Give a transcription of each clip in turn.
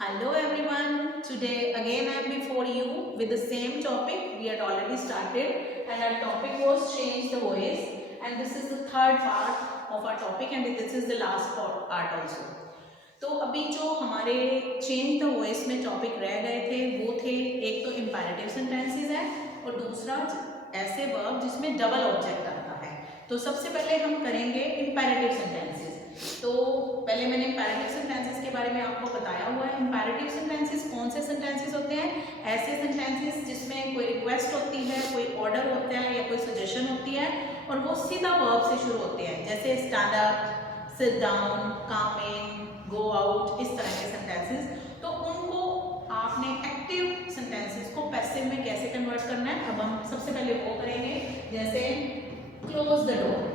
Hello everyone. Today again I am before you with the same topic we had already started, and our topic was change the voice, and this is the third part of our topic and this is the last part also. तो अभी जो हमारे change the voice में topic रह गए थे वो थे एक तो इम्पेरेटिव सेंटेंसेस है और दूसरा ऐसे वर्ब जिसमें डबल ऑब्जेक्ट आता है। तो सबसे पहले हम करेंगे इम्पेरेटिव सेंटेंसेस। तो पहले मैंने इम्पेरेटिव सेंटेंसेस के बारे में आपको बताया हुआ है। इम्पेरेटिव सेंटेंसेस कौन से सेंटेंसेस होते हैं? ऐसे सेंटेंसेस जिसमें कोई रिक्वेस्ट होती है, कोई ऑर्डर होता है या कोई सजेशन होती है और वो सीधा वर्ब से शुरू होते हैं, जैसे स्टैंड अप, सिट डाउन, कम इन, गो आउट, इस तरह के सेंटेंसेस। तो उनको आपने एक्टिव सेंटेंसेस को पैसिव में कैसे कन्वर्ट करना है, अब हम सबसे पहले वो करेंगे। जैसे क्लोज द डोर।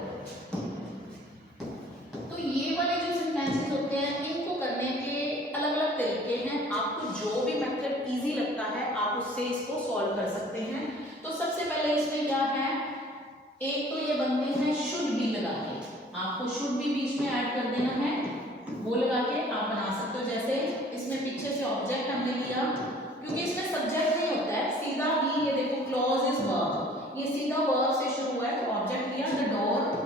तो ये वाले जो सेंटेंसेस होते हैं इनको करने के अलग अलग तरीके हैं। आपको जो भी मेथड इजी लगता है आप उससे इसको सॉल्व कर सकते हैं। तो सबसे पहले इसमें क्या है, एक तो ये बनते हैं शुड बी लगा के, आपको शुड बी बीच में ऐड कर देना है, वो लगा के आप बना सकते हो। जैसे इसमें पीछे से ऑब्जेक्ट हमने लिया, क्योंकि इसमें सब्जेक्ट नहीं होता है, सीधा ही ये देखो क्लॉज इज वर्ब, ये सीधा वर्ब से शुरू हुआ है, तो ऑब्जेक्ट लिया द डोर।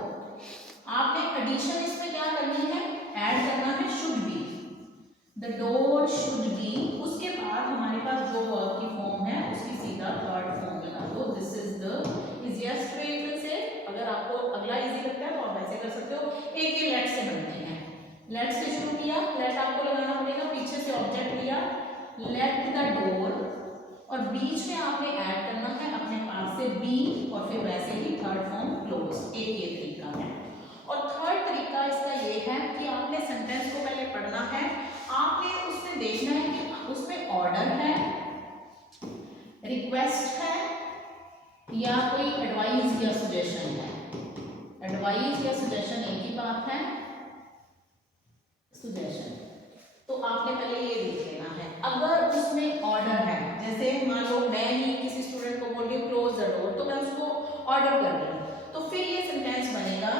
आपने एडिशन इसमें क्या करनी है, ऐड करना है should be, the door should be. उसके बाद हमारे पास जो वर्ब की फॉर्म है उसकी सीधा थर्ड फॉर्म लगा दो, this is the easiest way you can say. अगर आपको अगला इजी लगता है तो आप ऐसे कर सकते हो। एक ये लेट से बनते हैं, लेट से शुरू किया, लेट आपको लगाना पड़ेगा, पीछे से ऑब्जेक्ट लिया लेट द डोर और बीच में आपने ऐड करना है अपने पास से बी और फिर वैसे ही थर्ड फॉर्म क्लोज। एक ये तरीका है। और थर्ड तरीका इसका ये है कि आपने सेंटेंस को पहले पढ़ना है, आपने उसमें देखना है कि उसमें ऑर्डर है, रिक्वेस्ट है या कोई एडवाइस या सजेशन है। एडवाइस या सजेशन एक ही बात है, सजेशन। तो आपने पहले ये देख लेना है। अगर उसमें ऑर्डर है, जैसे मान लो मैं ही किसी स्टूडेंट को बोल रही हूँ क्लोज द डोर, तो मैं उसको ऑर्डर कर रही हूँ, तो फिर ये सेंटेंस बनेगा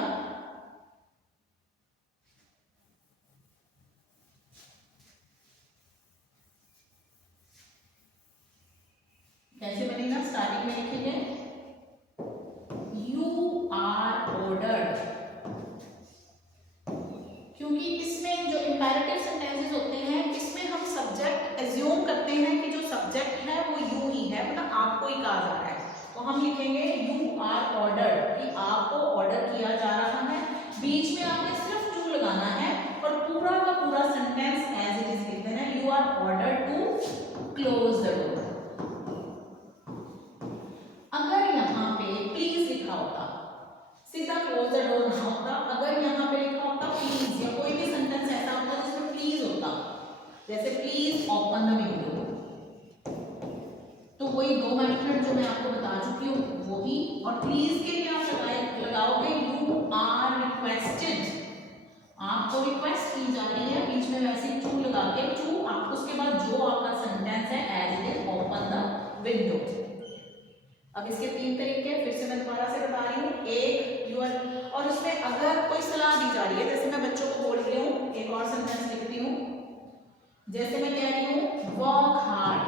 कैसे बनेगा, स्टार्टिंग में लिखेंगे यू आर ऑर्डर्ड, क्योंकि इसमें जो इंपेरेटिव सेंटेंसेस होते हैं इसमें हम सब्जेक्ट एज्यूम करते हैं कि जो सब्जेक्ट है वो यू ही है, मतलब आपको ही कहा जा रहा है। तो हम लिखेंगे यू आर ऑर्डर्ड, कि आपको ऑर्डर किया जा रहा है। बीच में आपने सिर्फ टू लगाना है और पूरा का पूरा सेंटेंस एज इट इज लिख देना है, you are ordered to close the door. अगर यहाँ पे प्लीज लिखा होता, सीधा क्लोज द डोर ना होता, अगर यहाँ पे लिखा होता प्लीज या कोई भी सेंटेंस ऐसा होता जिसमें प्लीज होता, जैसे प्लीज ओपन द विंडो, तो वही दो मेथड जो मैं आपको बता चुकी हूँ वही। और प्लीज के लिए आप लगाओगे यू आर रिक्वेस्टेड, आपको रिक्वेस्ट की जा रही है, बीच में वैसे टू लगा के टू, आप उसके बाद जो आपका सेंटेंस है as it is open the window. अब इसके तीन तरीके फिर से मैं दोबारा से बता रही हूँ। एक यूर, और उसमें अगर कोई सलाह दी जा रही है, जैसे मैं बच्चों को बोल रही हूँ, एक और सेंटेंस लिखती हूँ, जैसे मैं कह रही हूँ वर्क हार्ड,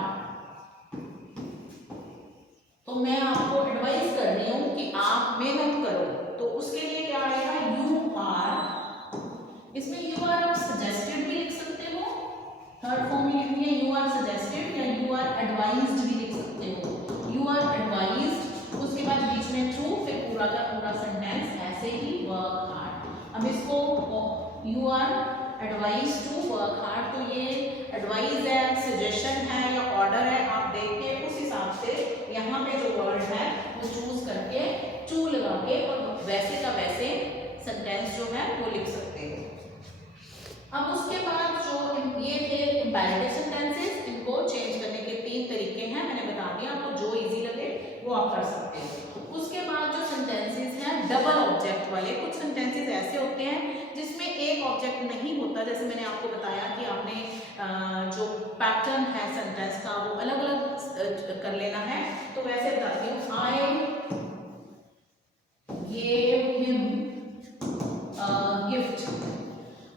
तो मैं आपको एडवाइस कर रही हूँ कि आप मेहनत करो, तो उसके लिए क्या आएगा यू आर। इसमें यू आर आप सजेस्टेड भी लिख सकते हो, थर्ड फॉर्म में लिखनी है यू आर सजेस्टेड, या यू आर एडवाइज्ड भी लिख सकते हो, यू आर एडवाइज्ड, उसके बाद बीच में थ्रू, फिर पूरा का पूरा सेंटेंस ऐसे ही वर्क हार्ड। अब इसको you are advise to work hard, तो ये एडवाइज है, सजेशन है या ऑर्डर है, आप देख के उस हिसाब से यहाँ पे जो वर्ड है वो चूज करके टू लगा के और वैसे का वैसे सेंटेंस जो है वो लिख सकते हो। अब उसके बाद जो ये थे इम्पेरेटिव सेंटेंसेस, इनको चेंज करने के तीन तरीके हैं, मैंने बता दिया, आपको जो इजी लगे वो आप कर सकते हैं। उसके बाद जो सेंटेंसेस हैं डबल ऑब्जेक्ट वाले, कुछ सेंटेंसेस ऐसे होते हैं जिसमें एक ऑब्जेक्ट नहीं होता, जैसे मैंने आपको बताया कि आपने जो पैटर्न है सेंटेंस का वो अलग अलग कर लेना है। तो वैसे बताती हूँ, आई गेव हिम गिफ्ट।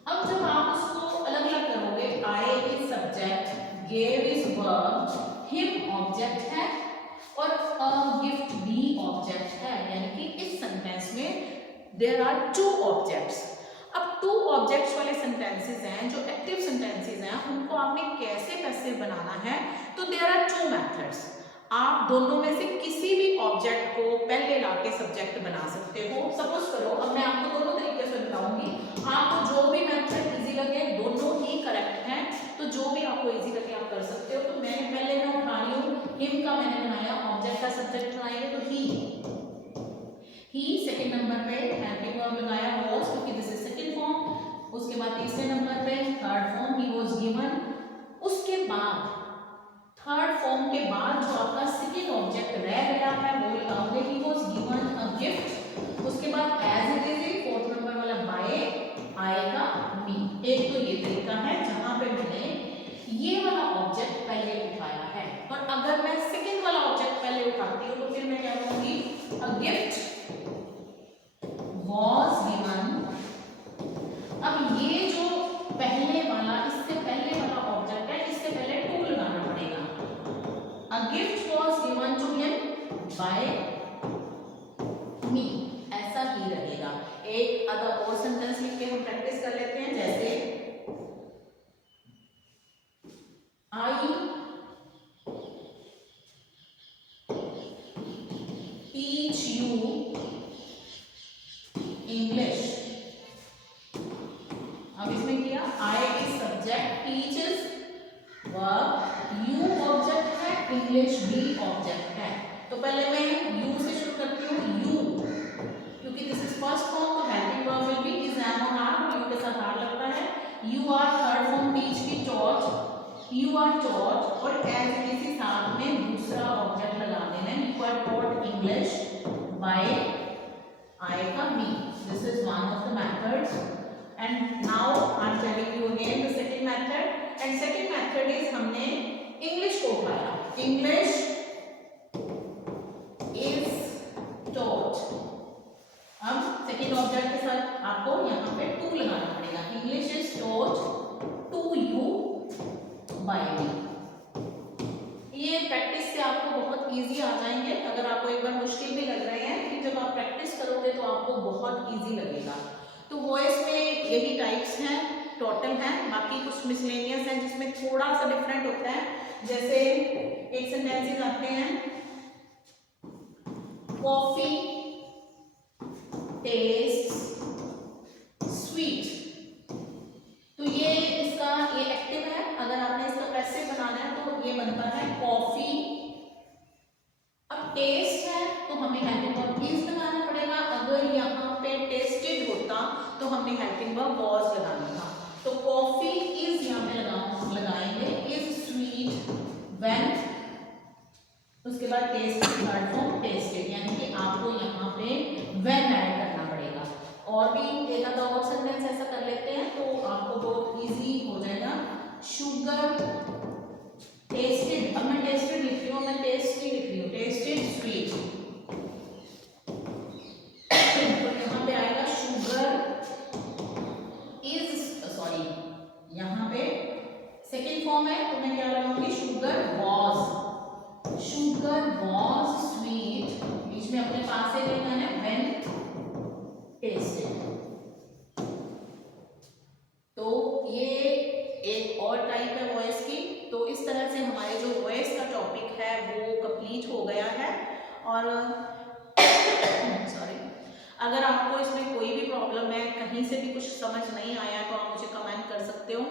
अब जब आप उसको अलग अलग करोगे, I is subject, gave is verb, him object है और अ गिफ्ट भी ऑब्जेक्ट है, यानी कि इस सेंटेंस में देयर आर टू ऑब्जेक्ट्स। अब टू ऑब्जेक्ट्स वाले सेंटेंसेस हैं जो एक्टिव सेंटेंसेस हैं, उनको आपने कैसे पैसिव बनाना है, तो देयर आर टू मेथड्स। आप दोनों में से किसी भी ऑब्जेक्ट को पहले लाके सब्जेक्ट बना सकते हो। सपोज करो, अब मैं आपको दोनों तरीके से बताऊंगी, आपको जो भी मेथड इजी लगे, दोनों ही करेक्ट हैं, तो जो भी आपको इजी लगे आप कर सकते हो। तो मैंने पहले मैं उठा रही हूँ, हिम का मैंने बनाया, ऑब्जेक्ट का सब्जेक्ट बनाएंगे तो ही सेकंड नंबर पे हेल्पिंग वर्ब लगाया वाज, क्योंकि दिस इज सेकंड फॉर्म। उसके बाद तीसरे नंबर पे third form he was given. उसके बाद थर्ड फॉर्म के बाद जो आपका सेकंड ऑब्जेक्ट रह गया है वो लगाओगे ही वाज गिवन अ गिफ्ट। उसके बाद as it is, fourth number वाला बाय आएगा मी। एक तो ये तरीका है जहां पे मैंने ये वाला ऑब्जेक्ट पहले उठाया है, और अगर मैं सेकंड वाला ऑब्जेक्ट पहले उठाती हूँ तो फिर मैं क्या करूंगी, अ गिफ्ट was given। अब ये जो पहले वाला, इससे पहले वाला ऑब्जेक्ट है, इससे पहले टू लगाना पड़ेगा। A gift was given to him by me, ऐसा ही रहेगा। एक अदर और सेंटेंस लिख के हम प्रैक्टिस कर लेते हैं, जैसे I teach you English। अब इसमें किया, I is subject, teach is verb, you object है, English भी ऑब्जेक्ट है। तो पहले मैं you से शुरू करती हूँ, you, क्योंकि दिस इज फर्स्ट फॉर्म, तो helping verb will be is, am और आर, you के साथ आर लगता है। You are third form, teach की taught, you are taught, और as इसी साथ में दूसरा ऑब्जेक्ट लगा देना है, you are taught English by आएगा me। This is one of the methods, and now I'm telling you again the second method, and second method is हमने English को उठाया, English is taught। अब सेकेंड ऑब्जेक्ट के साथ आपको यहाँ पे टू लगाना पड़ेगा, English is taught to you by me। ये प्रैक्टिस से आपको बहुत इजी आ जाएंगे। अगर आपको एक बार मुश्किल भी लग रहे हैं, फिर जब आप प्रैक्टिस करोगे तो आपको बहुत इजी लगेगा। तो वॉइस में यही टाइप्स हैं, टोटल हैं, बाकी कुछ मिसलेनियस हैं जिसमें थोड़ा सा डिफरेंट होता है। जैसे एक सेंटेंसेस आते हैं, कॉफी टेस्ट स्वीट, तो ये इसका ये एक्टिव है। अगर आपने इसका पैसिव बनाना है तो ये बनता है कॉफी। अब टेस्ट है तो हमें हेल्पिंग वर्ब इज लगाना पड़ेगा। अगर यहाँ पे टेस्टेड होता तो हमने हेल्पिंग वर्ब वाज लगाना था। तो कॉफी इज यहाँ पे लगाएंगे, इज स्वीट व्हेन, उसके बाद टेस्ट थर्ड फॉर्म टेस्टेड, यानी कि आपको यहाँ पे व्हेन ऐड करना पड़ेगा। और भी एक आधा और सेंटेंस ऐसा कर लेते हैं तो आपको बहुत इजी हो जाएगा। शुगर टेस्टेड, अब मैं टेस्टेड लिख रही हूँ, मैं टेस्ट नहीं लिख रही हूँ, टेस्टेड स्वीट, तो यहाँ पे आएगा शुगर इज, सॉरी यहाँ पे सेकेंड फॉर्म है तो मैं क्या लगाऊंगी, शुगर वॉज स्वीट, बीच में अपने पास से लिखना है व्हेन टेस्टेड। तो ये एक और टाइप है वॉइस की। तो इस तरह से हमारे जो वॉइस का टॉपिक है वो कंप्लीट हो गया है। और सॉरी, अगर आपको इसमें कोई भी प्रॉब्लम है, कहीं से भी कुछ समझ नहीं आया तो आप मुझे कमेंट कर सकते हो।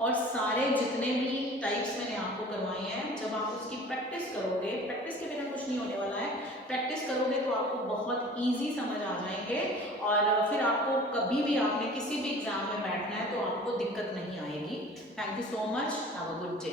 और सारे जितने भी टाइप्स मैंने आपको करवाए हैं, जब आप उसकी प्रैक्टिस करोगे, प्रैक्टिस के बिना कुछ नहीं होने वाला है, प्रैक्टिस करोगे तो आपको बहुत इजी समझ आ जाएंगे। और फिर आपको कभी भी आपने किसी भी एग्जाम में बैठना है तो आपको दिक्कत नहीं आएगी। Thank you so much, have a good day.